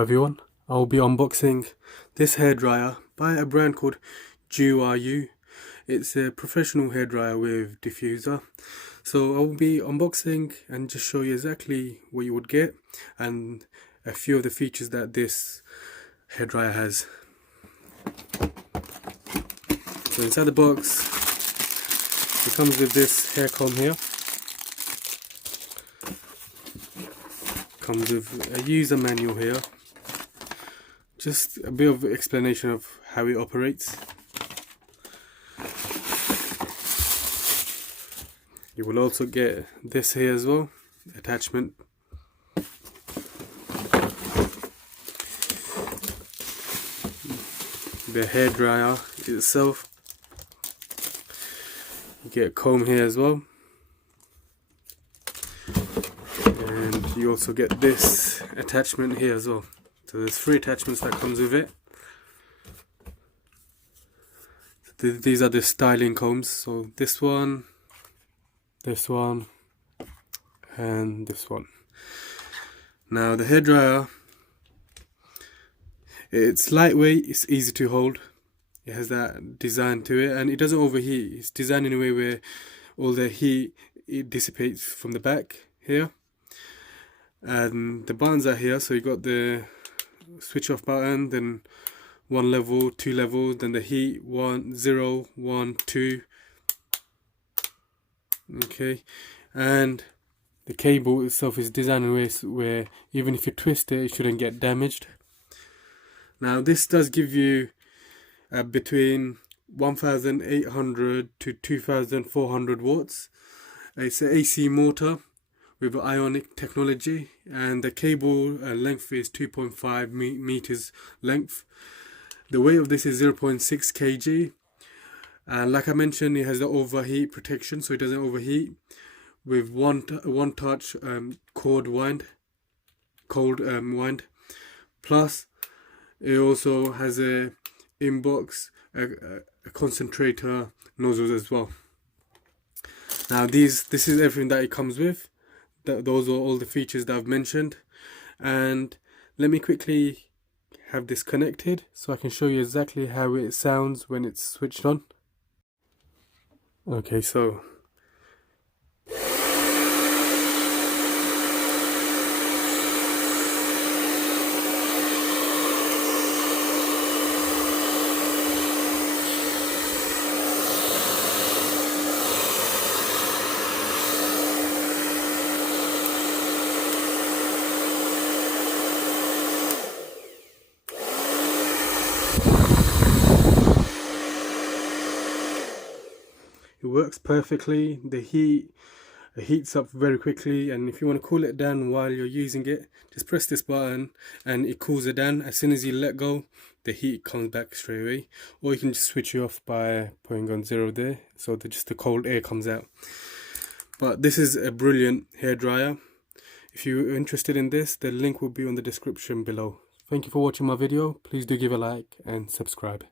Hello everyone, I'll be unboxing this hairdryer by a brand called Jooayou. It's a professional hairdryer with diffuser. So I'll be unboxing and just show you exactly what you would get and a few of the features that this hairdryer has. So inside the box, it comes with this hair comb here. Comes with a user manual here. Just a bit of explanation of how it operates. You will also get this here as well, attachment. The hairdryer itself. You get a comb here as well. And you also get this attachment here as well. So there's 3 attachments that comes with it. So these are the styling combs. So this one, and this one. Now the hairdryer, it's lightweight, it's easy to hold. It has that design to it, and it doesn't overheat. It's designed in a way where all the heat, it dissipates from the back here. And the buttons are here, so you got the switch off button, then 1 level, 2 levels, then the heat 1, 0, 1, 2. Okay, and the cable itself is designed in a way where even if you twist it, it shouldn't get damaged. Now this does give you between 1800 to 2400 watts. It's an AC motor with ionic technology, and the cable length is 2.5 meters length. The weight of this is 0.6 kg. And like I mentioned, it has the overheat protection, so it doesn't overheat, with one touch cold wind. Plus, it also has a inbox, a concentrator nozzles as well. Now this is everything that it comes with. Those are all the features that I've mentioned, and let me quickly have this connected so I can show you exactly how it sounds when it's switched on. Okay, so it works perfectly. The heat heats up very quickly, and if you want to cool it down while you're using it, just press this button and it cools it down. As soon as you let go, the heat comes back straight away, or you can just switch it off by putting on 0 there, so that just the cold air comes out. But this is a brilliant hairdryer. If you're interested in this, the link will be on the description below. Thank you for watching my video. Please do give a like and subscribe.